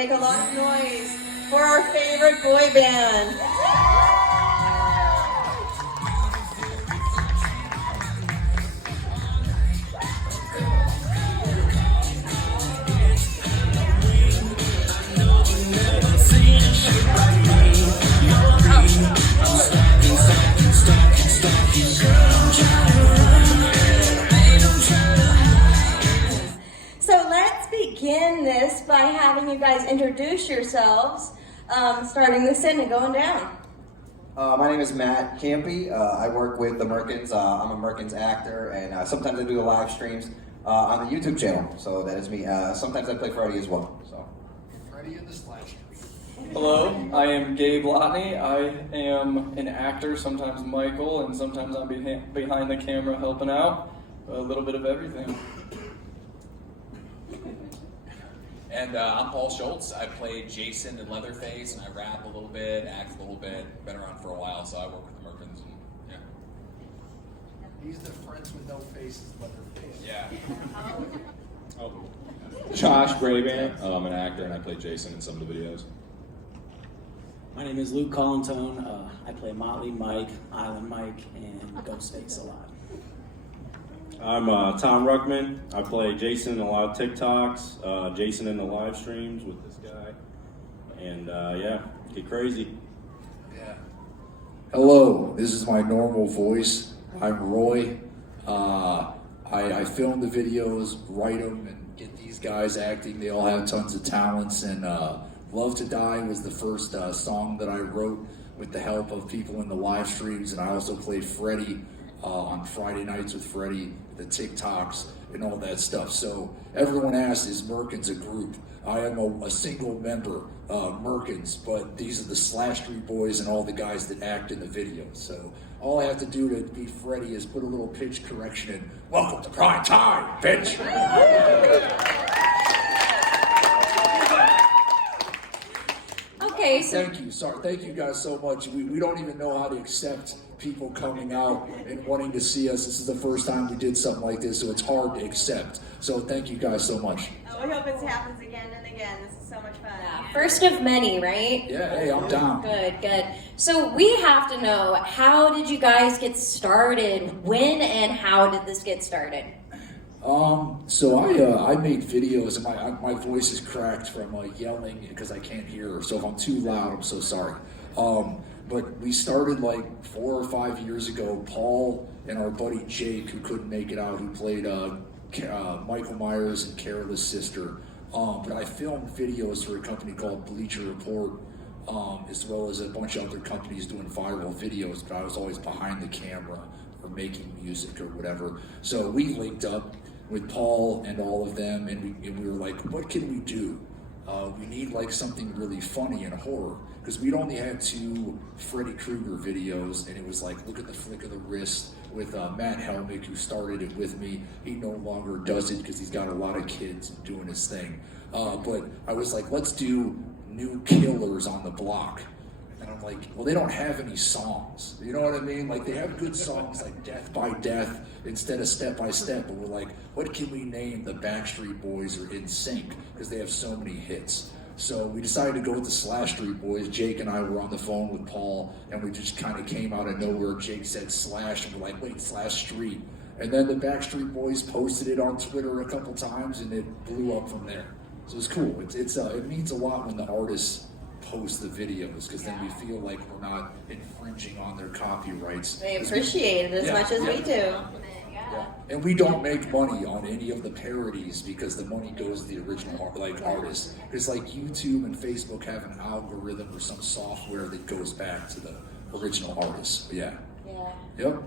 make a lot of noise for our favorite boy band. So let's begin this by having you guys introduce yourselves, starting this in and going down. My name is Matt Campy. I work with the Merkins. I'm a Merkins actor, and sometimes I do the live streams on the YouTube channel. So that is me. Sometimes I play Freddy as well. So. Freddy and the Slashstreet. Hello, I am Gabe Lotney. I am an actor, sometimes Michael, and sometimes I'm behind the camera helping out. A little bit of everything. And I'm Paul Schultz. I play Jason in Leatherface, and I rap a little bit, act a little bit. Been around for a while, so I work with the Merkins, and yeah. He's the friends with no faces, Leatherface. Yeah. Josh Brabant. I'm an actor and I play Jason in some of the videos. My name is Luke Collintone. I play Motley Mike, Island Mike, and Ghostface a lot. I'm Tom Ruckman. I play Jason in a lot of TikToks, Jason in the live streams with this guy. And yeah, get crazy. Yeah. Hello, this is my normal voice. I'm Roy. I film the videos, write them, and get these guys acting. They all have tons of talents, and Love to Die was the first song that I wrote with the help of people in the live streams, and I also play Freddy on Friday Nights with Freddy, the TikToks, and all that stuff. So everyone asks, is Merkins a group? I am a single member, Merkins, but these are the Slashstreet Boys and all the guys that act in the videos. So all I have to do to be Freddy is put a little pitch correction in. Welcome to prime time, bitch! Okay, so Thank you. Sorry. Thank you guys so much. We don't even know how to accept people coming out and wanting to see us. This is the first time we did something like this, so it's hard to accept. So thank you guys so much. we hope it happens again and again. This is so much fun. First of many, right? Yeah, hey, I'm down. Good, good. So we have to know, how did you guys get started? When and how did this get started? So I make videos, and my voice is cracked from yelling because I can't hear. So if I'm too loud, I'm so sorry. But we started like 4 or 5 years ago. Paul and our buddy Jake, who couldn't make it out, who played Michael Myers and Carol's sister. But I filmed videos for a company called Bleacher Report, as well as a bunch of other companies doing viral videos. But I was always behind the camera or making music or whatever. So we linked up with Paul and all of them, and we were like, what can we do? We need like something really funny and horror, because we'd only had 2 Freddy Krueger videos, and it was like, look at the flick of the wrist with Matt Helmick, who started it with me. He no longer does it because he's got a lot of kids and doing his thing. But I was like, let's do new killers on the block. And I'm like, well, they don't have any songs. You know what I mean? Like, they have good songs like Death by Death instead of Step by Step. But we're like, what can we name the Backstreet Boys or In Sync? Because they have so many hits. So we decided to go with the Slashstreet Boys. Jake and I were on the phone with Paul, and we just kind of came out of nowhere. Jake said Slash, and we're like, wait, Slashstreet. And then the Backstreet Boys posted it on Twitter a couple times, and it blew up from there. So it's cool. It means a lot when the artists post the videos, because then we feel like we're not infringing on their copyrights. They appreciate it as much as we do. Yeah. And we don't make money on any of the parodies, because the money goes to the original artists. Because like YouTube and Facebook have an algorithm or some software that goes back to the original artists. Yeah. Yeah. Yep.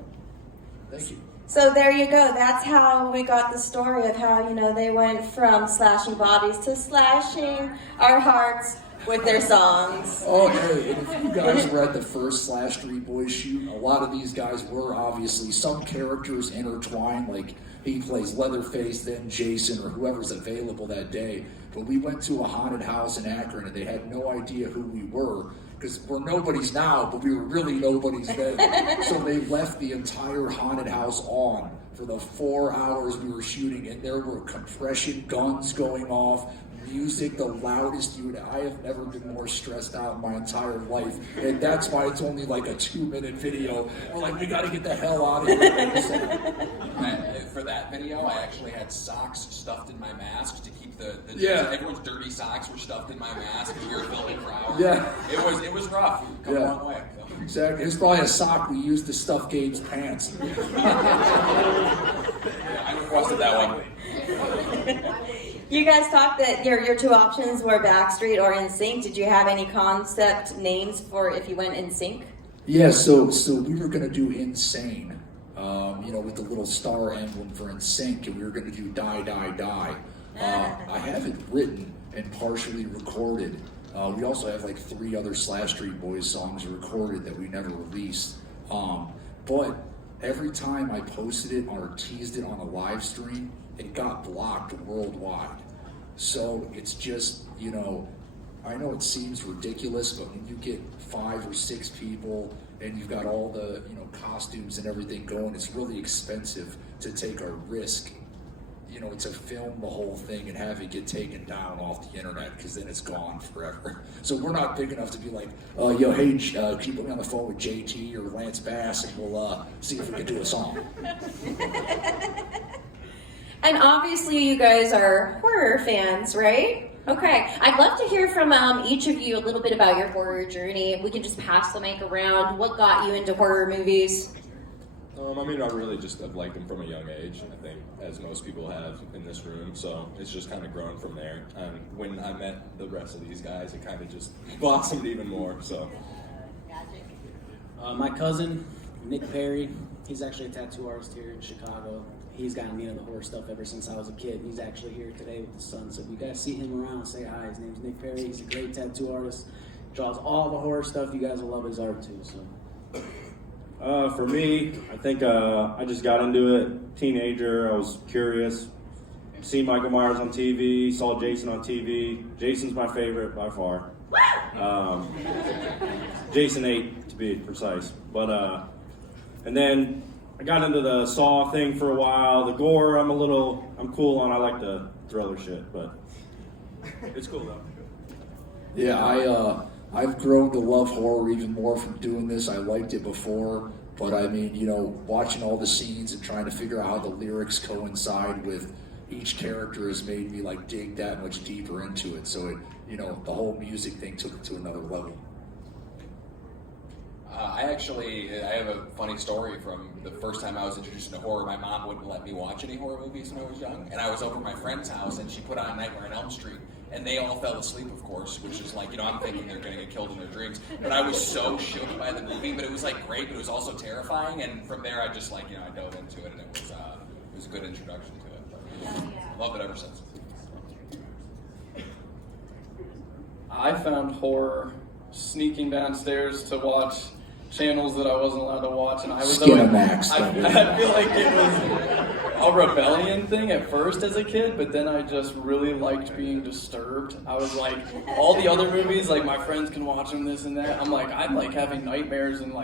Thank you. So there you go. That's how we got the story of how, they went from slashing bodies to slashing our hearts with their songs. Oh, hey, and if you guys were at the first Slashstreet Boys shoot, a lot of these guys were obviously some characters intertwined, like he plays Leatherface, then Jason, or whoever's available that day. But we went to a haunted house in Akron, and they had no idea who we were, because we're nobodies now, but we were really nobodies then. So they left the entire haunted house on for the 4 hours we were shooting, and there were compression guns going off, music the loudest I have never been more stressed out in my entire life. And that's why it's only like a 2-minute video. We're like, we gotta get the hell out of here. For that video, I actually had socks stuffed in my mask to keep the everyone's dirty socks were stuffed in my mask, and we were filming for hours. Yeah. It was rough. We've come a long way. So. Exactly. It's probably a sock we used to stuff Gabe's pants. I requested that one. You guys talked that your two options were Backstreet or NSYNC. Did you have any concept names for if you went NSYNC? Yeah, so we were gonna do Insane, with the little star emblem for NSYNC, and we were gonna do Die Die Die. I have it written and partially recorded. We also have like 3 other Slashstreet Boys songs recorded that we never released. But every time I posted it or teased it on a live stream, it got blocked worldwide. So it's just, I know it seems ridiculous, but when you get 5 or 6 people and you've got all the, costumes and everything going, it's really expensive to take a risk, to film the whole thing and have it get taken down off the internet, because then it's gone forever. So we're not big enough to be like, yo, hey, can you put me on the phone with JT or Lance Bass and we'll see if we can do a song. And obviously you guys are horror fans, right? Okay, I'd love to hear from each of you a little bit about your horror journey. We can just pass the mic around. What got you into horror movies? I really just have liked them from a young age, I think, as most people have in this room. So it's just kind of grown from there. And when I met the rest of these guys, it kind of just blossomed even more. So. My cousin, Nick Perry, he's actually a tattoo artist here in Chicago. He's gotten me into the horror stuff ever since I was a kid. He's actually here today with his son. So if you guys see him around, say hi. His name's Nick Perry. He's a great tattoo artist. Draws all the horror stuff. You guys will love his art too. So. For me, I think I just got into it. Teenager, I was curious. Seen Michael Myers on TV, saw Jason on TV. Jason's my favorite by far. Jason 8 to be precise. But and then I got into the Saw thing for a while. The gore, I'm cool on. I like the thriller shit, but it's cool though. Yeah, I've grown to love horror even more from doing this. I liked it before, but watching all the scenes and trying to figure out how the lyrics coincide with each character has made me dig that much deeper into it. So the whole music thing took it to another level. I have a funny story from the first time I was introduced to horror. My mom wouldn't let me watch any horror movies when I was young, and I was over at my friend's house, and she put on Nightmare on Elm Street, and they all fell asleep, of course, which is I'm thinking they're going to get killed in their dreams, but I was so shook by the movie, but it was great, but it was also terrifying, and from there I just I dove into it, and it was a good introduction to it. But I love it ever since. I found horror sneaking downstairs to watch channels that I wasn't allowed to watch, and I was always, I feel like it was a rebellion thing at first as a kid, but then I just really liked being disturbed. I was like, all the other movies, my friends can watch them, this and that. I'm having nightmares and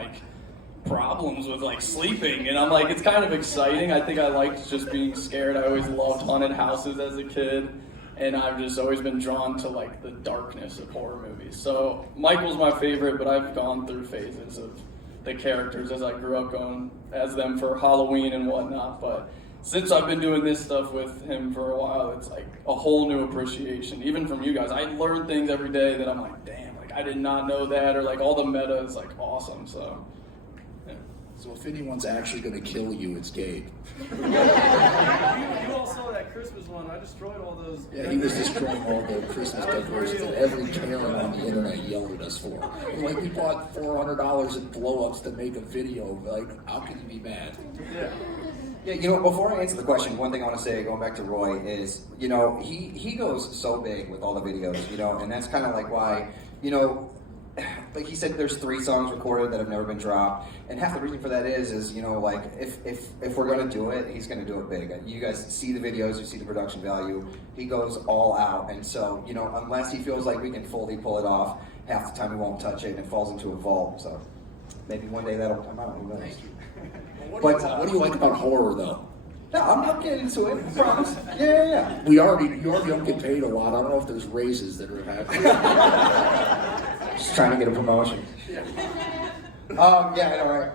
problems with sleeping, and I'm it's kind of exciting. I think I liked just being scared. I always loved haunted houses as a kid. And I've just always been drawn to the darkness of horror movies. So Michael's my favorite, but I've gone through phases of the characters as I grew up going as them for Halloween and whatnot. But since I've been doing this stuff with him for a while, it's a whole new appreciation. Even from you guys, I learn things every day that I'm damn, I did not know that, or all the meta is awesome. So. So if anyone's actually going to kill you, it's Gabe. You all saw that Christmas one. I destroyed all those. Yeah, he was destroying all the Christmas decorations that every Karen on the internet yelled at us for. We bought $400 in blow-ups to make a video. How can you be mad? Yeah, before I answer the question, one thing I want to say, going back to Roy, is, he goes so big with all the videos, and that's kind of why, like he said, there's 3 songs recorded that have never been dropped, and half the reason for that is if we're gonna do it, he's gonna do it big. You guys see the videos, you see the production value. He goes all out, and so unless he feels like we can fully pull it off, half the time we won't touch it, and it falls into a vault. So maybe one day that'll come out. Who knows? What do you like about horror, though? No, I'm getting into it. I promise. Yeah. You already don't get paid a lot. I don't know if there's raises that are happening. Just trying to get a promotion. Yeah, I know, right?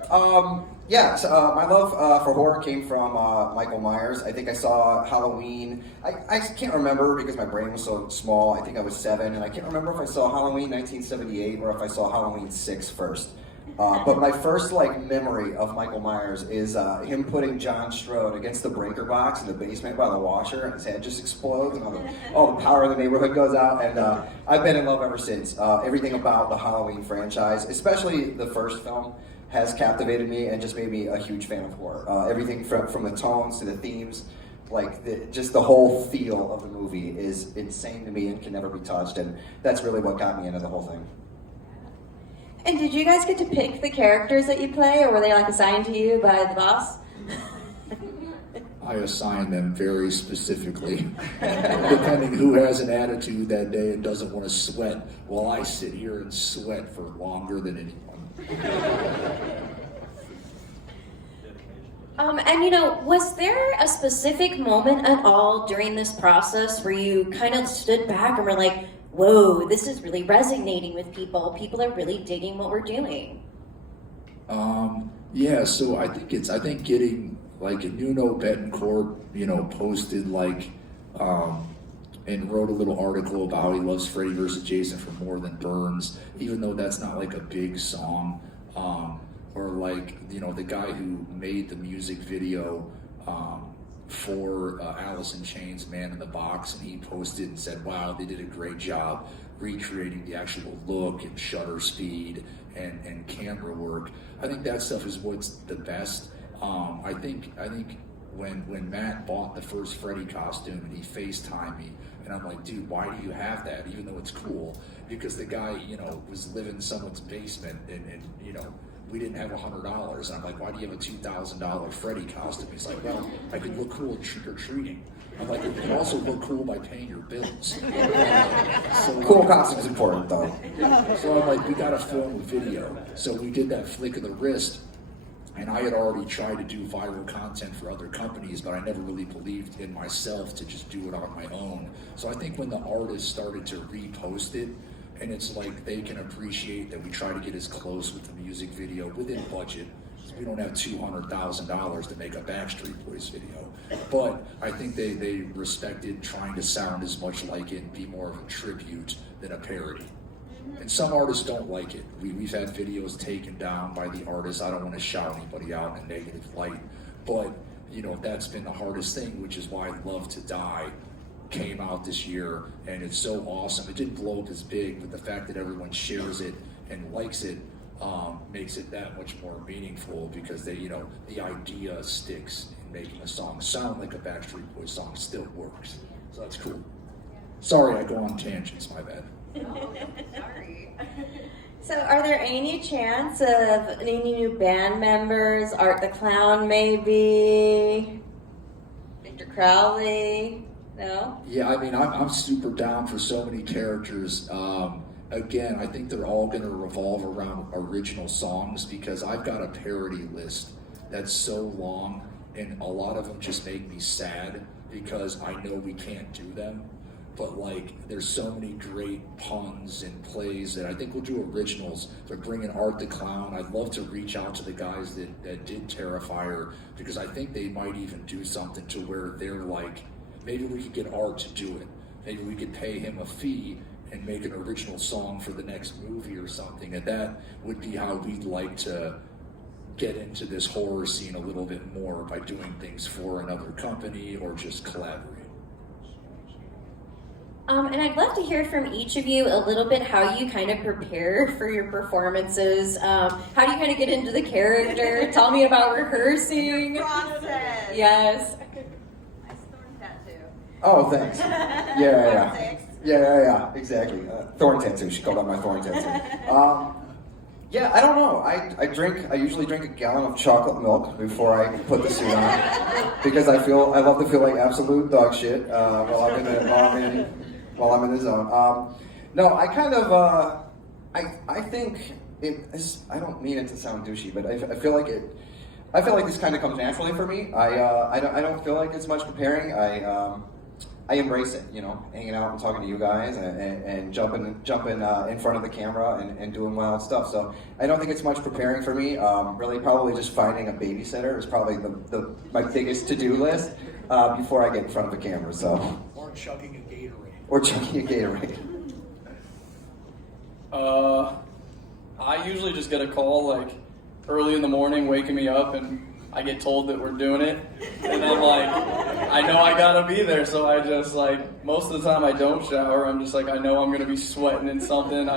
So, my love for horror came from Michael Myers. I think I saw Halloween. I can't remember because my brain was so small. I think I was 7, and I can't remember if I saw Halloween 1978 or if I saw Halloween 6 first. But my first memory of Michael Myers is him putting John Strode against the breaker box in the basement by the washer, and his head just explodes, and all the power in the neighborhood goes out. And I've been in love ever since. Everything about the Halloween franchise, especially the first film, has captivated me and just made me a huge fan of horror. Everything from the tones to the themes, just the whole feel of the movie is insane to me and can never be touched. And that's really what got me into the whole thing. And did you guys get to pick the characters that you play, or were they assigned to you by the boss? I assign them very specifically, depending who has an attitude that day and doesn't want to sweat, while I sit here and sweat for longer than anyone. And was there a specific moment at all during this process where you kind of stood back and were like, whoa, this is really resonating with people. People are really digging what we're doing. Yeah, so I think getting Nuno Betancourt, posted and wrote a little article about how he loves Freddy vs. Jason for more than Burns, even though that's not a big song. Or the guy who made the music video for Alice in Chains' Man in the Box, and he posted and said, wow, they did a great job recreating the actual look and shutter speed and camera work. I think that stuff is what's the best. I think when Matt bought the first Freddy costume and he FaceTimed me, and I'm like, dude, why do you have that? Even though it's cool, because the guy, was living in someone's basement and we didn't have $100. And I'm like, why do you have a $2,000 Freddy costume? He's like, well, I could look cool trick-or-treating. I'm like, you can also look cool by paying your bills. Cool costume is important, though. So I'm like, we got to film a video. So we did that flick of the wrist, and I had already tried to do viral content for other companies, but I never really believed in myself to just do it on my own. So I think when the artists started to repost it, and it's like they can appreciate that we try to get as close with the music video within budget. We don't have $200,000 to make a Backstreet Boys video, but I think they respected trying to sound as much like it and be more of a tribute than a parody. And some artists don't like it. We've had videos taken down by the artists. I don't want to shout anybody out in a negative light, but that's been the hardest thing, which is why Love to Die came out this year, and it's so awesome. It didn't blow up as big, but the fact that everyone shares it and likes it makes it that much more meaningful, because the idea sticks in making a song sound like a Backstreet Boys song still works. So that's cool. Sorry, I go on tangents, my bad. Sorry. So are there any chance of any new band members? Art the Clown, maybe? Victor Crowley? No? Yeah, I'm super down for so many characters. Again, I think they're all going to revolve around original songs, because I've got a parody list that's so long, and a lot of them just make me sad because I know we can't do them. But there's so many great puns and plays that I think we'll do originals. They're bringing Art the Clown. I'd love to reach out to the guys that did Terrifier, because I think they might even do something to where they're maybe we could get Art to do it. Maybe we could pay him a fee and make an original song for the next movie or something. And that would be how we'd like to get into this horror scene a little bit more, by doing things for another company or just collaborate. And I'd love to hear from each of you a little bit how you kind of prepare for your performances. How do you kind of get into the character? Tell me about rehearsing. Process. Yes. Nice thorn tattoo. Oh, thanks. Yeah, exactly. Thorn tattoo. She called out my thorn tattoo. Yeah, I don't know. I usually drink a gallon of chocolate milk before I put the suit on, because I love to feel like absolute dog shit while I'm in the zone. No, I kind of I think I don't mean it to sound douchey, but I feel like I feel like this kind of comes naturally for me. I don't feel like it's much preparing. I embrace it, you know, hanging out and talking to you guys and jumping in front of the camera and doing wild stuff. So I don't think it's much preparing for me. Really, probably just finding a babysitter is probably my biggest to-do list before I get in front of a camera. So. Or chugging a Gatorade. Or chugging a Gatorade. I usually just get a call like early in the morning, waking me up, and I get told that we're doing it, and I'm like, I know I gotta be there, so I just like, most of the time I don't shower. I'm just like, I know I'm gonna be sweating in something.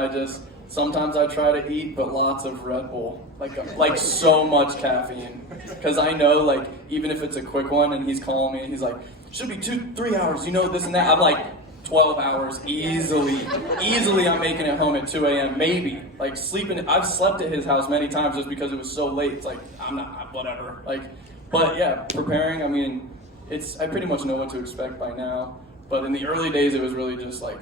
Sometimes I try to eat, but lots of Red Bull, like so much caffeine, because I know like even if it's a quick one, and he's calling me, and he's like, should be 2-3 hours, you know, this and that. I'm like, 12 hours easily. I'm making it home at 2 a.m. maybe. Like sleeping, I've slept at his house many times just because it was so late. It's like, I'm not, whatever. Like, but yeah, preparing, I mean, I pretty much know what to expect by now. But in the early days, it was really just like,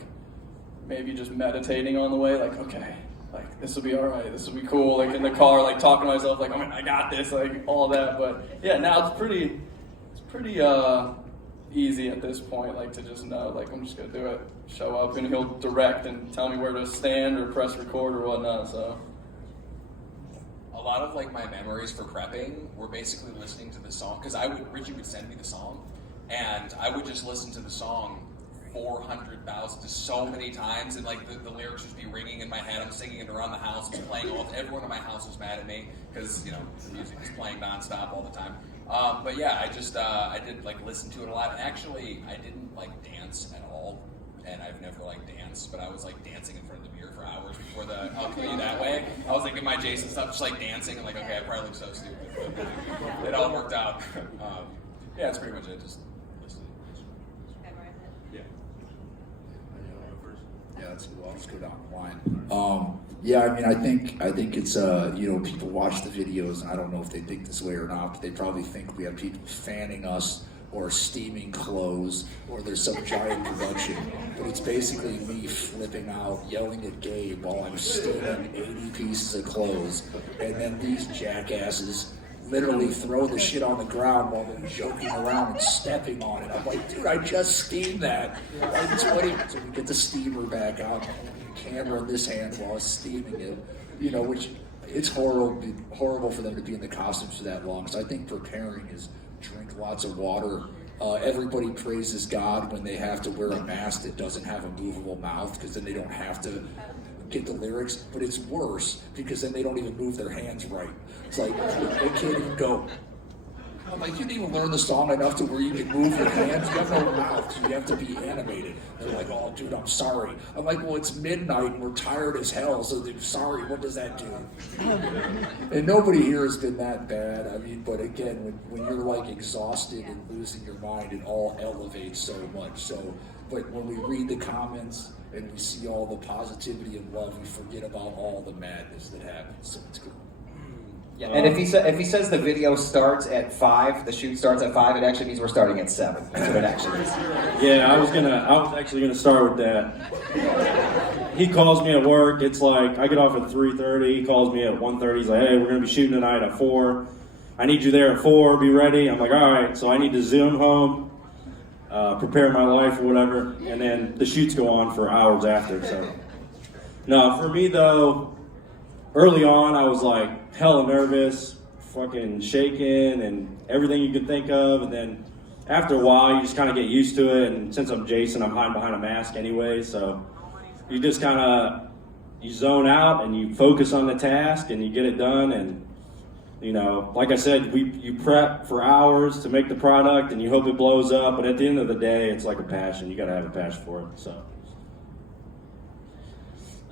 maybe just meditating on the way. Like, okay, like this will be all right. This will be cool. Like in the car, like talking to myself, like, I got this, like all that. But yeah, now it's pretty easy at this point, like to just know, like I'm just gonna do it, show up, and he'll direct and tell me where to stand or press record or whatnot. So a lot of like my memories for prepping were basically listening to the song, because Richie would send me the song, and I would just listen to the song 400,000 to so many times, and like the lyrics would be ringing in my head. I'm singing it around the house. It's playing everyone in my house was mad at me because, you know, the music was playing nonstop all the time. But yeah, I did like listen to it a lot. And actually, I didn't like dance at all, and I've never like danced, but I was like dancing in front of the mirror for hours before I'll kill you that way. I was like in my Jason stuff, just like dancing, and like, okay, I probably look so stupid, but it all worked out. Yeah, that's pretty much it. Just listen. Yeah. Yeah, let's go down the line. Yeah, I mean, I think it's you know, people watch the videos, and I don't know if they think this way or not, but they probably think we have people fanning us or steaming clothes, or there's some giant production. But it's basically me flipping out, yelling at Gabe while I'm steaming 80 pieces of clothes, and then these jackasses literally throw the shit on the ground while they're joking around and stepping on it. I'm like, dude, I just steamed that. It's funny. So we get the steamer back out, camera in this hand while it's steaming it. You know, which it's horrible for them to be in the costumes for that long. So I think preparing is drink lots of water. Everybody praises God when they have to wear a mask that doesn't have a movable mouth, because then they don't have to get the lyrics. But it's worse because then they don't even move their hands right. It's like they can't even go. I'm like, you didn't even learn the song enough to where you can move your hands. You have no mouth, so you have to be animated. They're like, oh, dude, I'm sorry. I'm like, well, it's midnight and we're tired as hell, so they're sorry. What does that do? And nobody here has been that bad. I mean, but again, when you're like exhausted and losing your mind, it all elevates so much. So, but when we read the comments and we see all the positivity and love, we forget about all the madness that happens. So it's good. Yeah. And if he says the video starts at 5, the shoot starts at 5, it actually means we're starting at 7. That's what it actually is. Yeah, I was actually gonna start with that. He calls me at work. It's like I get off at 3:30. He calls me at 1:30. He's like, hey, we're gonna be shooting tonight at 4. I need you there at 4. Be ready. I'm like, all right. So I need to zoom home, prepare my life or whatever, and then the shoots go on for hours after. So no, for me though, early on I was like hella nervous, fucking shaking, and everything you could think of. And then after a while, you just kind of get used to it. And since I'm Jason, I'm hiding behind a mask anyway. So you just kind of, you zone out and you focus on the task and you get it done. And, you know, like I said, you prep for hours to make the product and you hope it blows up. But at the end of the day, it's like a passion. You got to have a passion for it. So.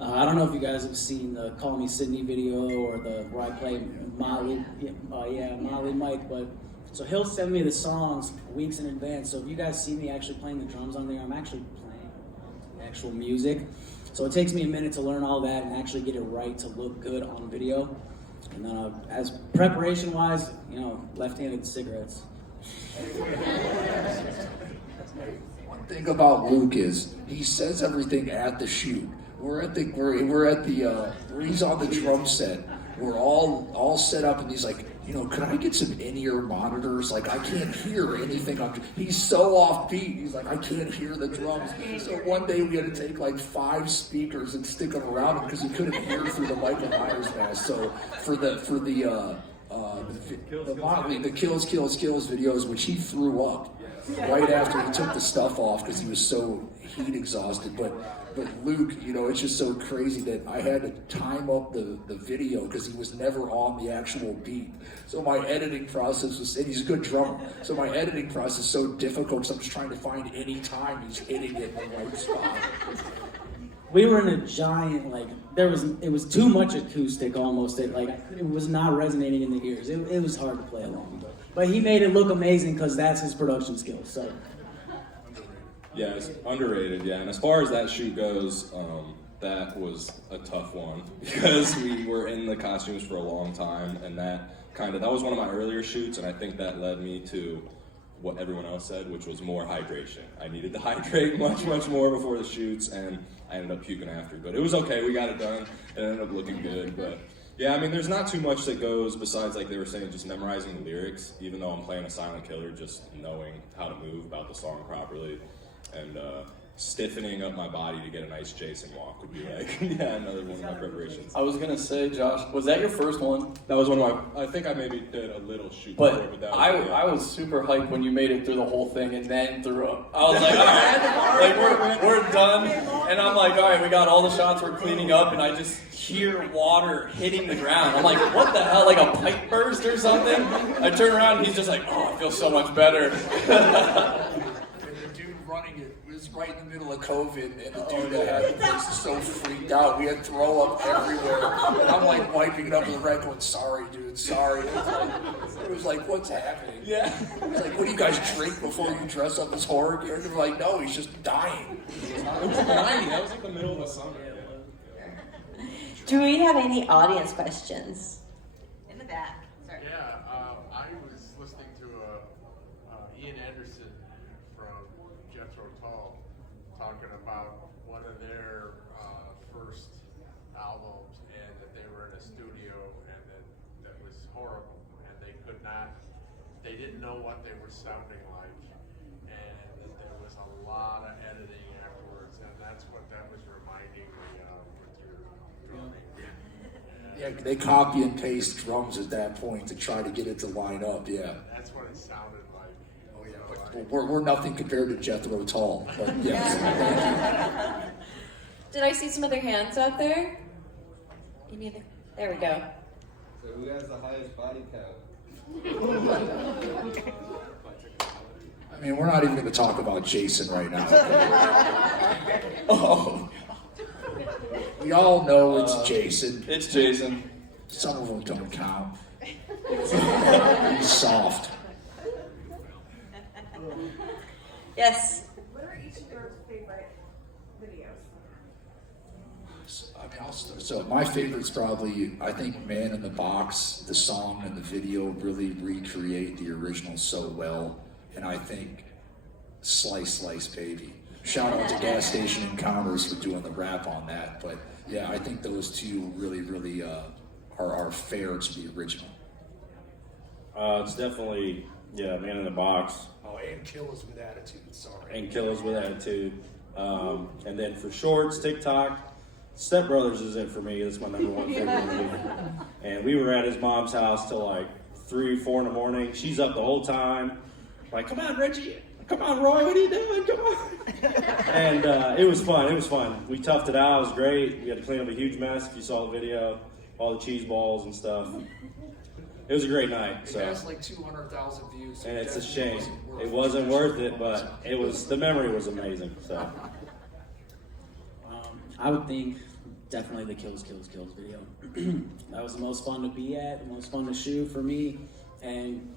I don't know if you guys have seen the Call Me Sydney video or where I play Molly, Molly Mike, but so he'll send me the songs weeks in advance. So if you guys see me actually playing the drums on there, I'm actually playing the actual music. So it takes me a minute to learn all that and actually get it right to look good on video. And then as preparation-wise, you know, left-handed cigarettes. One thing about Luke is he says everything at the shoot. We're at the where he's on the drum set, we're all set up, and he's like, you know, could I get some in-ear monitors? Like, I can't hear anything. He's so offbeat. He's like, I can't hear the drums. So one day we had to take like 5 speakers and stick them around him because he couldn't hear through the Michael Myers mask. So for the Motley, the Kills videos, which he threw up right after he took the stuff off because he was so heat exhausted. But Luke, you know, it's just so crazy that I had to time up the video because he was never on the actual beat. So my editing process was, and he's a good drummer, so my editing process is so difficult because I'm just trying to find any time he's hitting it in the right spot. We were in a giant, it was too much acoustic almost. It was not resonating in the ears. It was hard to play along. But he made it look amazing because that's his production skills. So. Yeah, it's underrated, yeah. And as far as that shoot goes, that was a tough one because we were in the costumes for a long time, and that was one of my earlier shoots, and I think that led me to what everyone else said, which was more hydration. I needed to hydrate much more before the shoots, and I ended up puking after. But it was okay, we got it done. It ended up looking good, but yeah, I mean, there's not too much that goes besides, like they were saying, just memorizing the lyrics, even though I'm playing a silent killer, just knowing how to move about the song properly. And stiffening up my body to get a nice Jason walk would be like, yeah, another one of my preparations. I was gonna say, Josh, was that your first one? That was one of my, I think I maybe did a little shoot but before, but that was, I was super hyped when you made it through the whole thing and then threw up. I was like, all right, like we're done. And I'm like, all right, we got all the shots, we're cleaning up, and I just hear water hitting the ground. I'm like, what the hell, like a pipe burst or something? I turn around and he's just like, oh, I feel so much better. Running it was right in the middle of COVID, and the dude that had the place is so freaked out. We had throw up everywhere, and I'm like wiping it up with the red, going, "Sorry, dude, sorry." It was like, "What's happening?" Yeah. It's like, "What do you guys drink before you dress up as horror characters?" We're like, "No, he's just dying." It was 90. That was like the middle of the summer. Do we have any audience questions? In the back. Sorry. Yeah, I was listening to Ian Anderson from Jethro Tull talking about one of their first albums, and that they were in a studio, and that was horrible, and they didn't know what they were sounding like, and that there was a lot of editing afterwards, and that's what that was reminding me of with your drumming. Yeah, they copy and paste drums at that point to try to get it to line up. Yeah. That's what it sounded like. Oh yeah, but we're nothing compared to Jethro Tull. But yes, thank you. Did I see some other hands out there? There we go. So who has the highest body count? I mean, we're not even going to talk about Jason right now. Oh. We all know it's Jason. It's Jason. Some of them don't count. He's soft. Yes. What are each of your favorite videos? I mean, so my favorite's probably, I think, Man in the Box. The song and the video really recreate the original so well, and I think Slice Slice Baby. Shout out to Gas Station Encounters for doing the rap on that, but yeah, I think those two really are fair to the original. It's definitely, yeah, Man in the Box. Oh, and Killers with Attitude, sorry. And Killers with Attitude. And then for shorts, TikTok, Step Brothers is it for me. That's my number one favorite movie. And we were at his mom's house till like 3, 4 in the morning. She's up the whole time. Like, come on, Reggie. Come on, Roy. What are you doing? Come on. And it was fun. We toughed it out. It was great. We had to clean up a huge mess. If you saw the video, all the cheese balls and stuff. It was a great night. So. It has like 200,000 views. So and it's a shame. It wasn't worth it, but it was. The memory was amazing. So. I would think definitely the Kills video. That was the most fun to be at, the most fun to shoot for me. And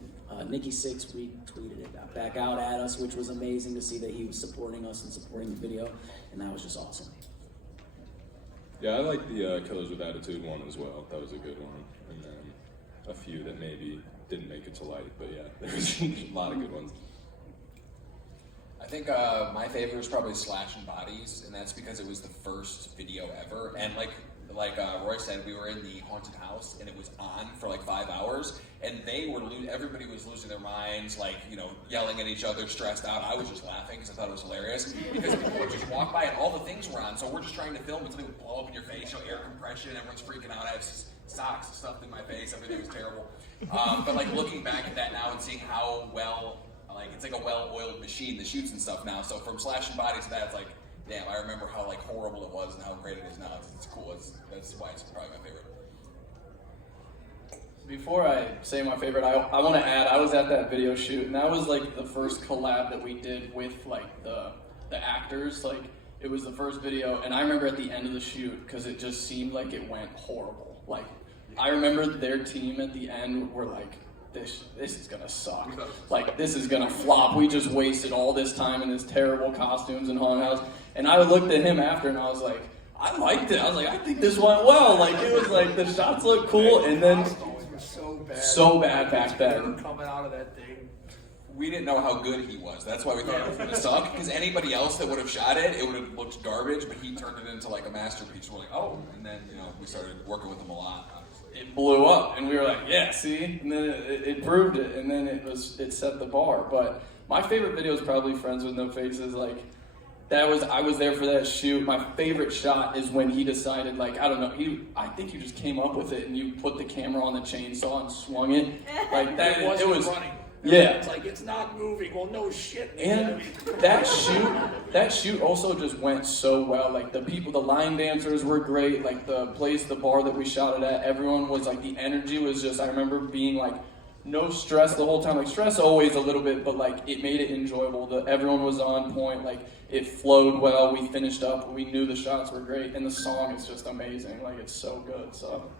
Nikki Six retweeted it back out at us, which was amazing to see that he was supporting us and supporting the video, and that was just awesome. Yeah, I like the Killers with Attitude one as well. That was a good one. And then a few that maybe didn't make it to light, but yeah, there's a lot of good ones. I I think my favorite was probably Slash and Bodies, and that's because it was the first video ever. And like Roy said, we were in the haunted house, and it was on for like 5 hours, and everybody was losing their minds, like, you know, yelling at each other, stressed out. I was just laughing because I thought it was hilarious, because people would just walk by and all the things were on, so we're just trying to film, and something would blow up in your face, show air compression, everyone's freaking out. I have socks stuffed in my face, everything was terrible. But like looking back at that now and seeing how well, like, it's like a well-oiled machine, the shoots and stuff now. So from Slash and Bodies to that, it's like, damn, I remember how like horrible it was and how great it is now. It's cool. That's why it's probably my favorite. Before I say my favorite, I want to add, I was at that video shoot, and that was like the first collab that we did with like the actors. Like, it was the first video, and I remember at the end of the shoot, because it just seemed like it went horrible. Like, I remember their team at the end were like, this is gonna suck. Like, this is gonna flop. We just wasted all this time in this terrible costumes and haunted house. And I looked at him after, and I was like, I liked it. I was like, I think this went well. Like, it was like, the shots looked cool, and then so bad back then. Coming out of that thing. We didn't know how good he was. That's why we thought it was gonna suck. Because anybody else that would have shot it, it would have looked garbage. But he turned it into like a masterpiece. We're like, oh. And then, you know, we started working with him a lot. It blew up, and we were like, yeah, see? And then it proved it, and then it set the bar. But my favorite video is probably Friends with No Faces. Like, I was there for that shoot. My favorite shot is when he decided, like, I don't know, I think you just came up with it, and you put the camera on the chainsaw and swung it. Like, that, it was running. Yeah. It's like, it's not moving. Well, no shit. And that shoot also just went so well. Like, the line dancers were great. Like, the bar that we shot it at, everyone was like, the energy was just, I remember being like, no stress the whole time. Like, stress always a little bit, but like, it made it enjoyable. Everyone was on point. Like, it flowed well. We finished up. We knew the shots were great. And the song is just amazing. Like, it's so good. So.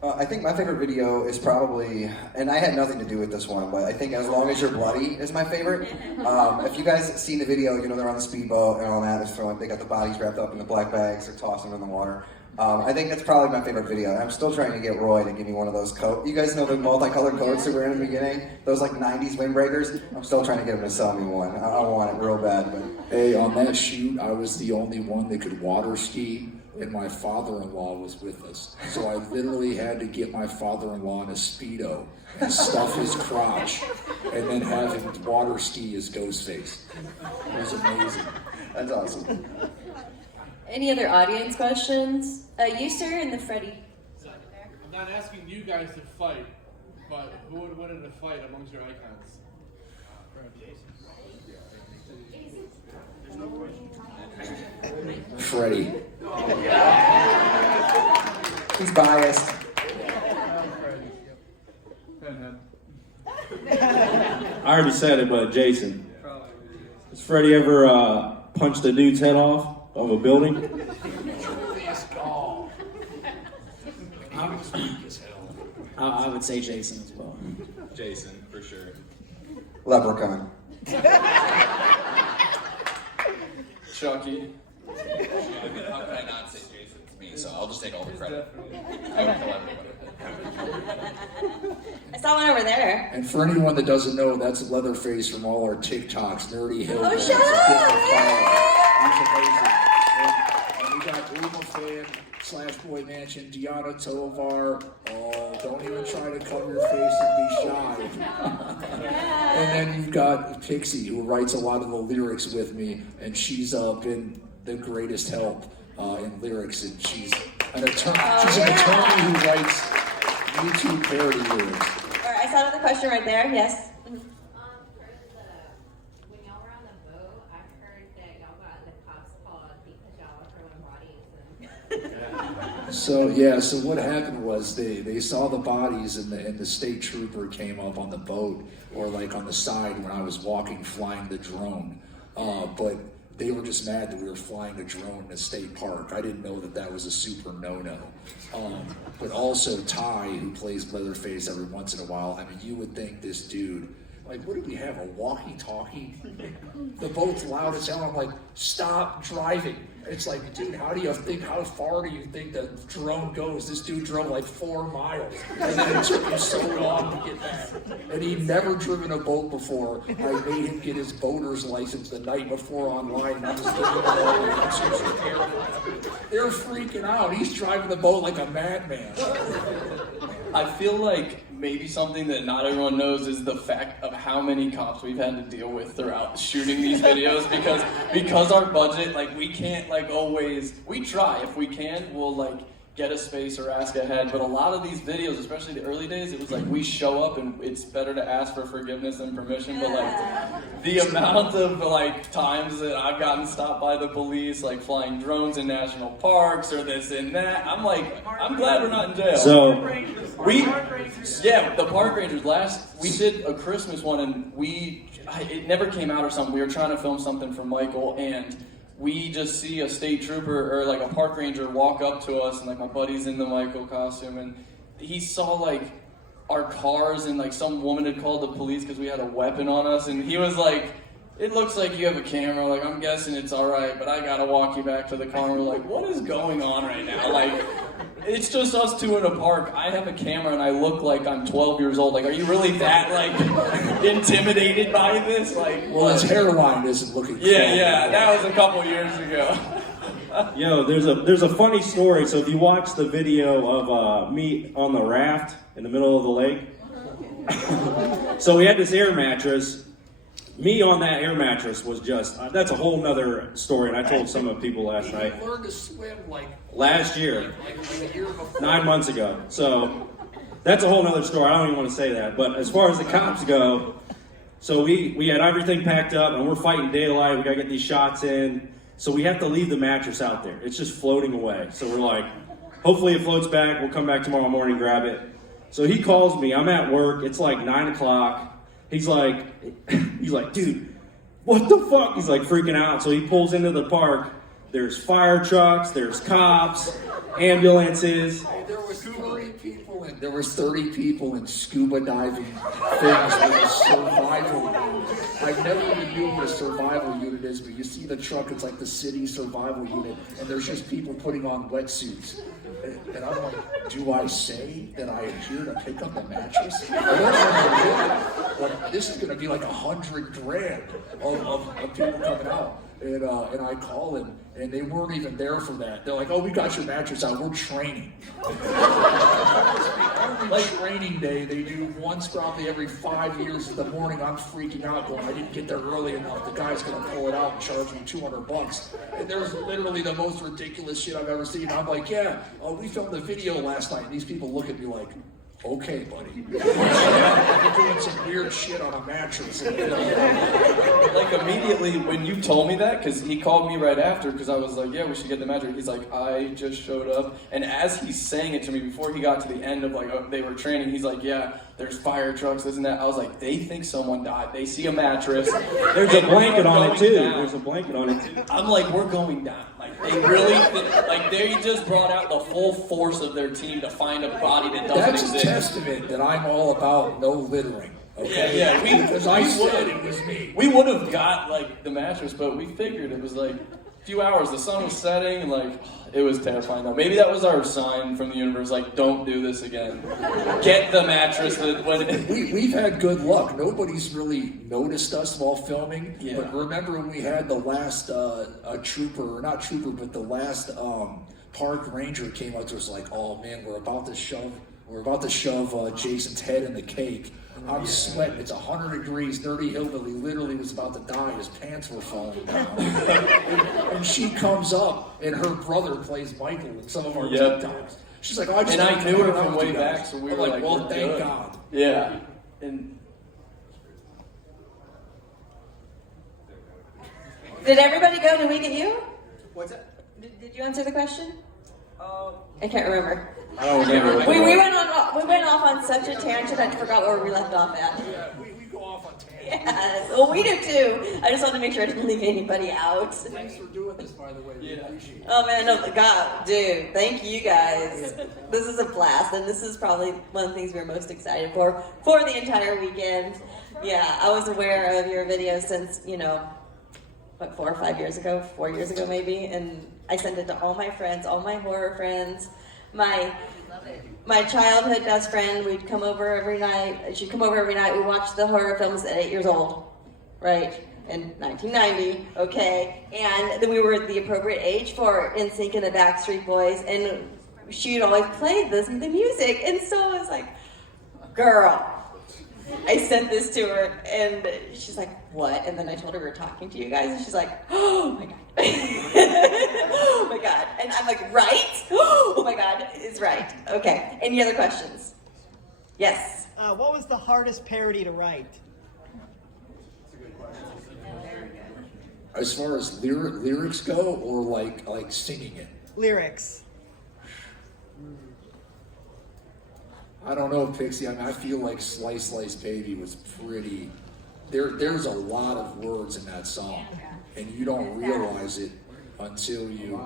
I think my favorite video is probably, and I had nothing to do with this one, but I think As Long As You're Bloody is my favorite. If you guys have seen the video, you know they're on the speedboat and all that. They got the bodies wrapped up in the black bags. They're tossing them in the water. I think that's probably my favorite video. I'm still trying to get Roy to give me one of those coats. You guys know the multicolored coats that were in the beginning? Those like 90s windbreakers? I'm still trying to get him to sell me one. I want it real bad. But Hey, on that shoot, I was the only one that could water ski, and my father-in-law was with us. So I literally had to get my father-in-law in a Speedo and stuff his crotch, and then have him water ski his ghost face. It was amazing. That's awesome. Any other audience questions? You, sir, and the Freddie. I'm not asking you guys to fight, but who would win in a fight amongst your icons? Freddie. He's biased. I already said it, but Jason. Has Freddie ever punched a dude's head off of a building? I would say Jason as well. Jason, for sure. Leprechaun. Chucky. How could I not say Jason? It's me, so I'll just take all the credit. I would kill everybody. I saw one over there. And for anyone that doesn't know, that's Leatherface from all our TikToks, Nerdy Hill. Oh, shut up! And we got Uma Fan, /Boy Mansion, Deanna Tovar. Oh, don't even try to cover your face and be shy. And then you've got Pixie, who writes a lot of the lyrics with me, and she's been the greatest help in lyrics. And she's an attorney. She's an attorney who writes YouTube parody lyrics. All right, I saw another question right there. Yes. When y'all were on the boat, I heard that y'all got the cops called because y'all were throwing bodies. So what happened was they saw the bodies and the state trooper came up on the boat or like on the side when I was flying the drone. But they were just mad that we were flying a drone in a state park. I didn't know that was a super no-no. But also Ty, who plays Leatherface every once in a while, I mean, you would think this dude Like, what do we have, a walkie-talkie? The boat's loud as hell. I'm like, stop driving. It's like, dude, how far do you think the drone goes? This dude drove like 4 miles. And then it took him so long to get back. And he'd never driven a boat before. I made him get his boater's license the night before online. And I was giving him all the answers. They're freaking out. He's driving the boat like a madman. I feel like maybe something that not everyone knows is the fact of how many cops we've had to deal with throughout shooting these videos because our budget, like, we can't like always, we try if we can, we'll like get a space or ask ahead, but a lot of these videos, especially the early days, it was like we show up and it's better to ask for forgiveness than permission, but like the amount of like times that I've gotten stopped by the police, like flying drones in national parks or this and that, I'm like, I'm glad we're not in jail. So the park rangers, we did a Christmas one and it never came out or something. We were trying to film something for Michael and we just see a state trooper or like a park ranger walk up to us, and like my buddy's in the Michael costume, and he saw like our cars, and like some woman had called the police because we had a weapon on us, and he was like, "It looks like you have a camera. Like, I'm guessing it's all right, but I gotta walk you back to the car." And we're like, "What is going on right now? Like, it's just us two in a park. I have a camera and I look like I'm 12 years old. Like, are you really that like intimidated by this? Like, well, his hairline isn't looking. Yeah, that was a couple years ago." Yo, there's a funny story. So if you watch the video of me on the raft in the middle of the lake, so we had this air mattress. Me on that air mattress was just, that's a whole nother story, and I told some of the people last night. He learned to swim like last year, like a year before. 9 months ago. So that's a whole nother story. I don't even want to say that. But as far as the cops go, so we had everything packed up, and we're fighting daylight. We got to get these shots in. So we have to leave the mattress out there. It's just floating away. So we're like, hopefully it floats back. We'll come back tomorrow morning, grab it. So he calls me. I'm at work. It's like 9 o'clock. He's like, dude, what the fuck? He's like freaking out. So he pulls into the park. There's fire trucks, there's cops, ambulances. There was 30 people in scuba diving things with a survival unit. I've never even knew what a survival unit is, but you see the truck, it's like the city survival unit, and there's just people putting on wetsuits. And I'm like, do I say that I am here to pick up a mattress? Like, this is going to be like $100,000 of people coming out. And I call him, and they weren't even there for that. They're like, "Oh, we got your mattress out. We're training." Like training day, they do once probably every 5 years in the morning. I'm freaking out, going, "I didn't get there early enough. The guy's gonna pull it out and charge me $200." And there's literally the most ridiculous shit I've ever seen. I'm like, "Yeah, we filmed a video last night." And these people look at me like, "Okay, buddy." You're doing some weird shit on a mattress. Like immediately when you told me that, because he called me right after, because I was like, "Yeah, we should get the mattress." He's like, "I just showed up," and as he's saying it to me, before he got to the end of like, oh, they were training, he's like, "Yeah, there's fire trucks, this and that." I was like, they think someone died. They see a mattress. There's a blanket on it too. Down. There's a blanket on it too. I'm like, we're going down. Like they really, like they just brought out the full force of their team to find a body that doesn't exist. That's a testament that I'm all about no littering. Okay. Yeah. Because I said it was me. We would have got like the mattress, but we figured it was like a few hours. The sun was setting, and like it was terrifying. Though maybe that was our sign from the universe, like, don't do this again. Get the mattress. We've had good luck. Nobody's really noticed us while filming. Yeah. But remember when we had the last the last park ranger came up to us like, "Oh man, we're about to shove Jason's head in the cake." I'm sweating. It's 100 degrees. Dirty hillbilly literally was about to die. His pants were falling down. and she comes up, and her brother plays Michael in some of our TikToks. She's like, "Oh, I knew her from way back, so we were like, well, thank God." Yeah. And did everybody go? Did we get you? What's that? Did you answer the question? I can't remember. I don't remember. We went off on such a tangent. I forgot where we left off at. Yeah, we go off on Yes, well, we do too. I just wanted to make sure I didn't leave anybody out. Thanks for doing this, by the way. We appreciate it. Oh man, no, God, dude, thank you guys. This is a blast, and this is probably one of the things we're most excited for the entire weekend. Yeah, I was aware of your videos since, 4 or 5 years ago, 4 years ago maybe, and I sent it to all my friends, all my horror friends. My childhood best friend, we'd come over every night. She'd come over every night. We watched the horror films at 8 years old, right? In 1990, okay? And then we were the appropriate age for NSYNC and the Backstreet Boys, and she'd always play the music. And so I was like, girl, I sent this to her, and she's like, what? And then I told her we were talking to you guys, and she's like, oh my God. Oh my God. And I'm like, right? Oh my God, it's right. Okay, any other questions? Yes. What was the hardest parody to write? As far as lyrics go, or like singing it? Lyrics. I don't know, Pixie. I mean, I feel like Slice Slice Baby was pretty. There's a lot of words in that song, and you don't realize it until you.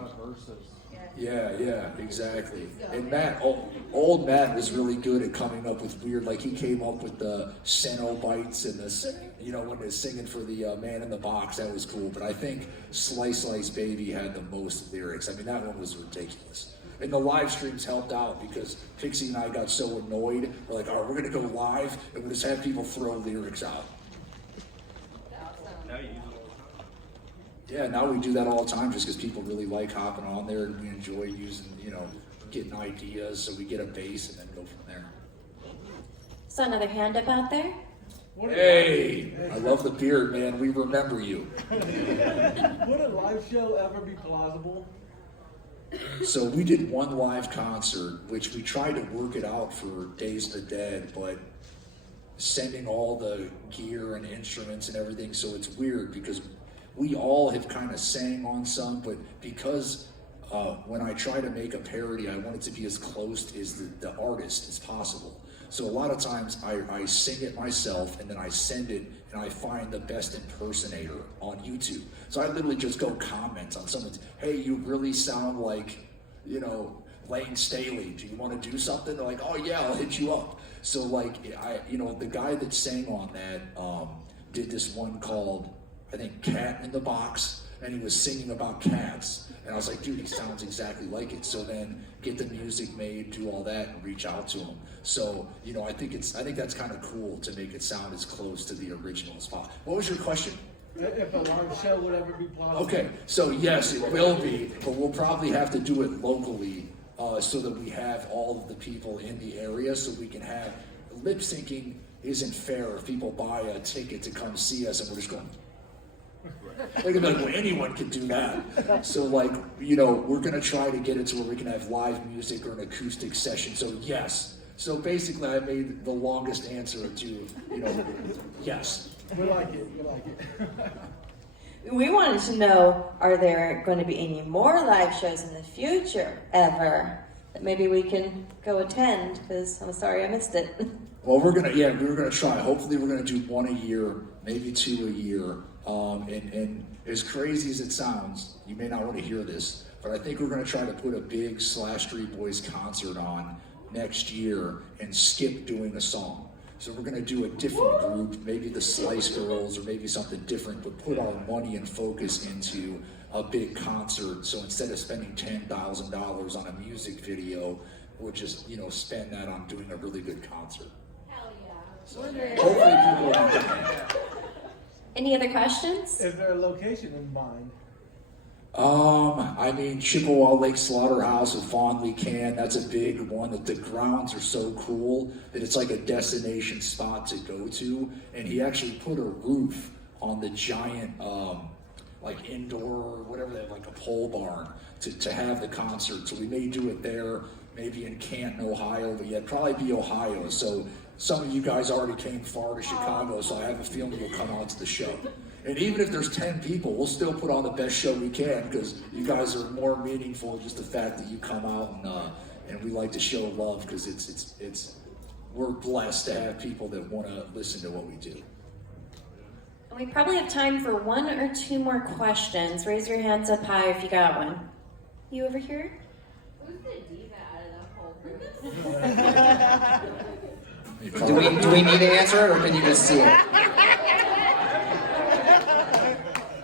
Yeah, exactly. And Matt, old Matt was really good at coming up with weird. Like he came up with the Cenobites and the, when they're singing for the Man in the Box. That was cool. But I think Slice Slice Baby had the most lyrics. I mean, that one was ridiculous. And the live streams helped out because Pixie and I got so annoyed. We're like, all right, we're going to go live, and we just have people throw lyrics out. Yeah, now we do that all the time just because people really like hopping on there, and we enjoy using, getting ideas, so we get a base and then go from there. So another hand up out there? Hey, I love the beard, man. We remember you. Would a live show ever be plausible? So we did one live concert, which we tried to work it out for Days of the Dead, but sending all the gear and instruments and everything, so it's weird because we all have kind of sang on some, but because when I try to make a parody, I want it to be as close as the artist as possible. So a lot of times I sing it myself and then I send it and I find the best impersonator on YouTube. So I literally just go comment on someone's, hey, you really sound like, Lane Staley. Do you want to do something? They're like, oh yeah, I'll hit you up. So like, the guy that sang on that did this one called, I think, Cat in the Box, and he was singing about cats. And I was like, dude, he sounds exactly like it. So then get the music made, do all that, and reach out to him. So, I think that's kind of cool to make it sound as close to the original as possible. What was your question? If a live show would ever be plausible. Okay, so yes, it will be, but we'll probably have to do it locally so that we have all of the people in the area so we can have lip syncing isn't fair if people buy a ticket to come see us and we're just going. Like, well, anyone can do that. So, we're going to try to get it to where we can have live music or an acoustic session. So, yes. So, basically, I made the longest answer to, yes. We like it. We wanted to know, are there going to be any more live shows in the future, ever, that maybe we can go attend? Because I'm sorry I missed it. Well, we're gonna try. Hopefully, we're gonna do one a year, maybe 2 a year. And as crazy as it sounds, you may not want to hear this, but I think we're gonna try to put a big Slashstreet Boys concert on next year and skip doing a song. So we're gonna do a different group, maybe the Slice Girls or maybe something different, but put our money and focus into a big concert. So instead of spending $10,000 on a music video, we'll just spend that on doing a really good concert. So hopefully people will be down. Any other questions? Is there a location in mind? Chippewa Lake Slaughterhouse of Fondley Can, that's a big one. That the grounds are so cool that it's like a destination spot to go to. And he actually put a roof on the giant, indoor, whatever they have, like a pole barn to have the concert. So we may do it there, maybe in Canton, Ohio, but yeah, it'd probably be Ohio. So some of you guys already came far to Chicago, so I have a feeling you'll come out to the show. And even if there's 10 people, we'll still put on the best show we can because you guys are more meaningful. Just the fact that you come out and we like to show love because we're blessed to have people that want to listen to what we do. And we probably have time for 1 or 2 more questions. Raise your hands up high if you got one. You over here? Who's the diva out of the whole group? Do we need to answer it, or can you just see it?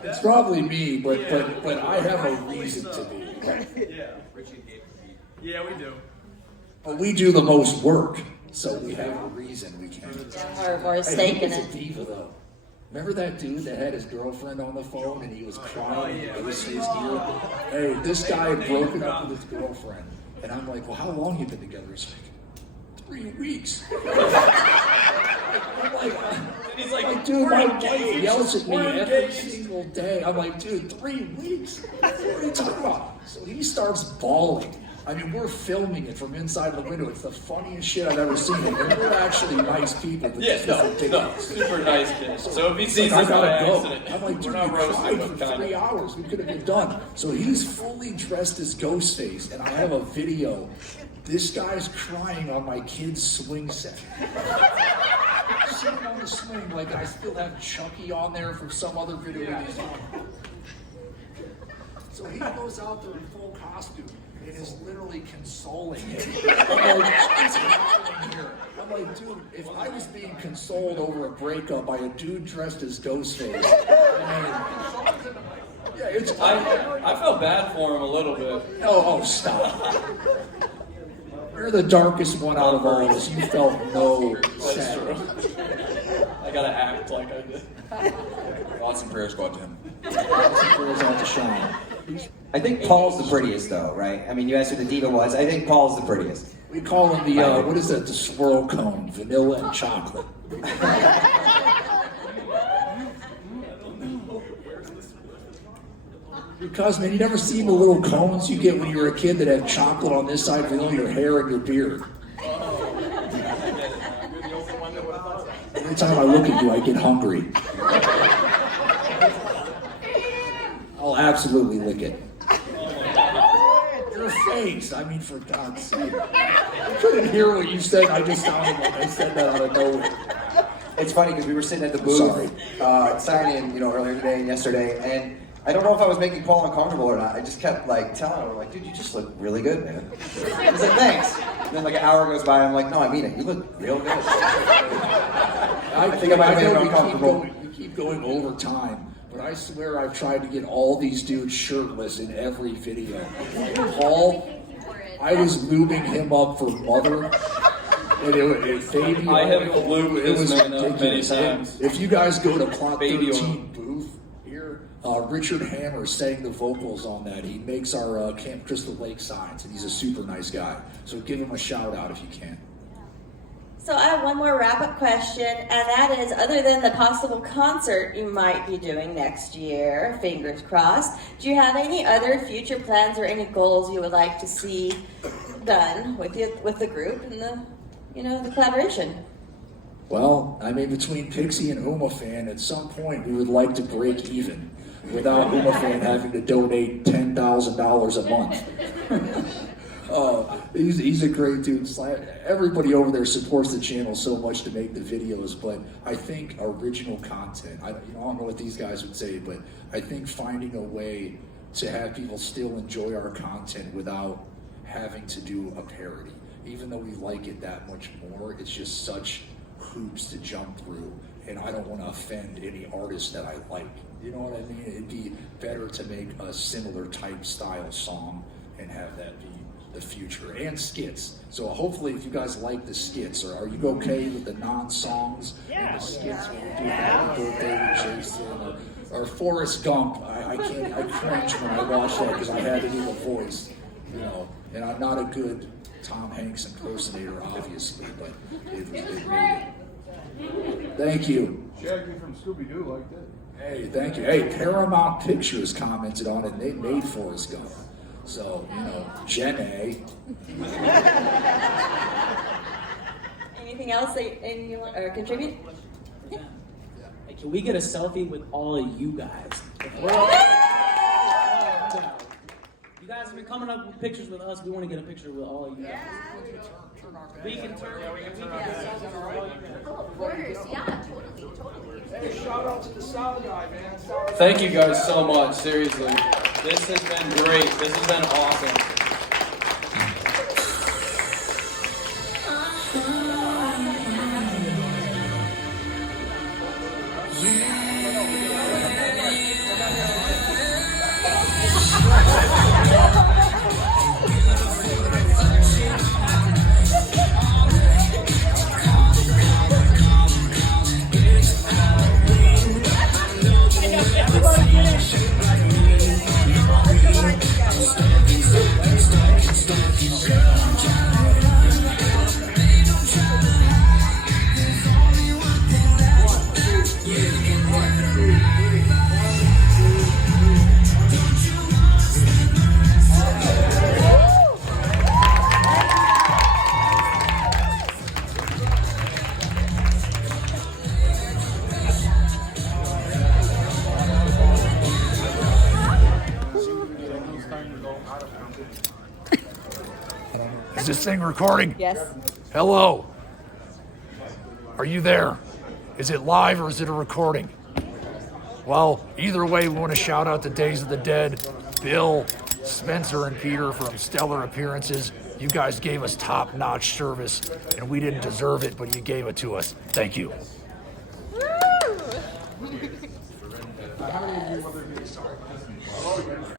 It's probably me, but I have a reason to be. Yeah, we do. But we do the most work, so we have a reason we can. We're staking Hey, it. a diva though. Remember that dude that had his girlfriend on the phone and he was crying and was his ear? Hey, this guy had broken up with his girlfriend. And I'm like, well, how long you been together? He's like, 3 weeks. I'm like, He's like, dude, my wife yells at me every single day. I'm like, dude, 3 weeks? What are you talking about? So he starts bawling. I mean, we're filming it from inside the window. It's the funniest shit I've ever seen. And we're actually nice people. But Yeah, this no, is ridiculous. super nice kid. So if he sees Like, us I by gotta go. accident, I'm like, we're dude, not we roasting cried him, for kind 3 of. hours. We could have been done. So he's fully dressed as Ghostface, and I have a video. This guy's crying on my kid's swing set. Sitting on the swing, like I still have Chucky on there from some other video. So he goes out there in full costume and is literally consoling him. I'm like, what's happening here? I'm like, dude, if I was being consoled over a breakup by a dude dressed as Ghostface, yeah, it's. I felt bad for him a little bit. Oh, stop. You're the darkest one out of all of us. You felt no That's sadness. true. I gotta act like I did. Thoughts and prayers go out to him. Prayers out to Sean. I think Paul's the prettiest, though, right? I mean, you asked who the diva was. I think Paul's the prettiest. We call him the, what is that, the swirl cone, vanilla and chocolate. Because, man, you never seen the little cones you get when you were a kid that have chocolate on this side, vanilla, your hair and your beard. Every time I look at you, I get hungry. I'll absolutely lick it. Your face, I mean, for God's sake. I couldn't hear what you said, I just sounded like I said that out of nowhere. It's funny because we were sitting at the booth signing, earlier today and yesterday, and I don't know if I was making Paul uncomfortable or not. I just kept telling him, like, dude, you just look really good, man. I was like, thanks. And then an hour goes by, I'm like, no, I mean it. You look real good. I think I might have made him uncomfortable. You keep going over time, but I swear I've tried to get all these dudes shirtless in every video. Paul, I was lubing him up for Mother. And Baby I have Oil, lubed it was this man up many ridiculous. times. If you guys go to Plot Baby 13 booth here, Richard Hammer sang the vocals on that. He makes our Camp Crystal Lake signs, and he's a super nice guy. So give him a shout out if you can. So I have one more wrap-up question, and that is, other than the possible concert you might be doing next year, fingers crossed, do you have any other future plans or any goals you would like to see done with the group and the collaboration? Well, I mean, between Pixie and Umafan, at some point we would like to break even without Umafan having to donate $10,000 a month. He's a great dude. Everybody over there supports the channel so much to make the videos, but I think original content, I don't know what these guys would say, but I think finding a way to have people still enjoy our content without having to do a parody. Even though we like it that much more, it's just such hoops to jump through, and I don't want to offend any artist that I like. You know what I mean? It'd be better to make a similar type style song and have that be the future, and skits. So hopefully if you guys like the skits, or are you okay with the non-songs and the skits when we do Happy Birthday with Jason or Forrest Gump? I cringe when I watch that because I had to do the voice, and I'm not a good Tom Hanks impersonator, obviously, but it made it. Thank you. Shaggy from Scooby-Doo like that. Hey, thank you. Hey, Paramount Pictures commented on it, and they made Forrest Gump. So, Jen A. Anything else that you want to contribute? Yeah. Hey, can we get a selfie with all of you guys? You You guys have been coming up with pictures with us. We want to get a picture with all of you guys. We can turn. Oh, of course. Yeah, totally. Hey, shout out to the sound guy, man. Thank you guys so much. Seriously, this has been great. This has been awesome. Is this thing recording? Yes. Hello. Are you there? Is it live or is it a recording? Well, either way, we want to shout out the Days of the Dead, Bill, Spencer, and Peter from stellar appearances. You guys gave us top-notch service, and we didn't deserve it, but you gave it to us. Thank you. Woo!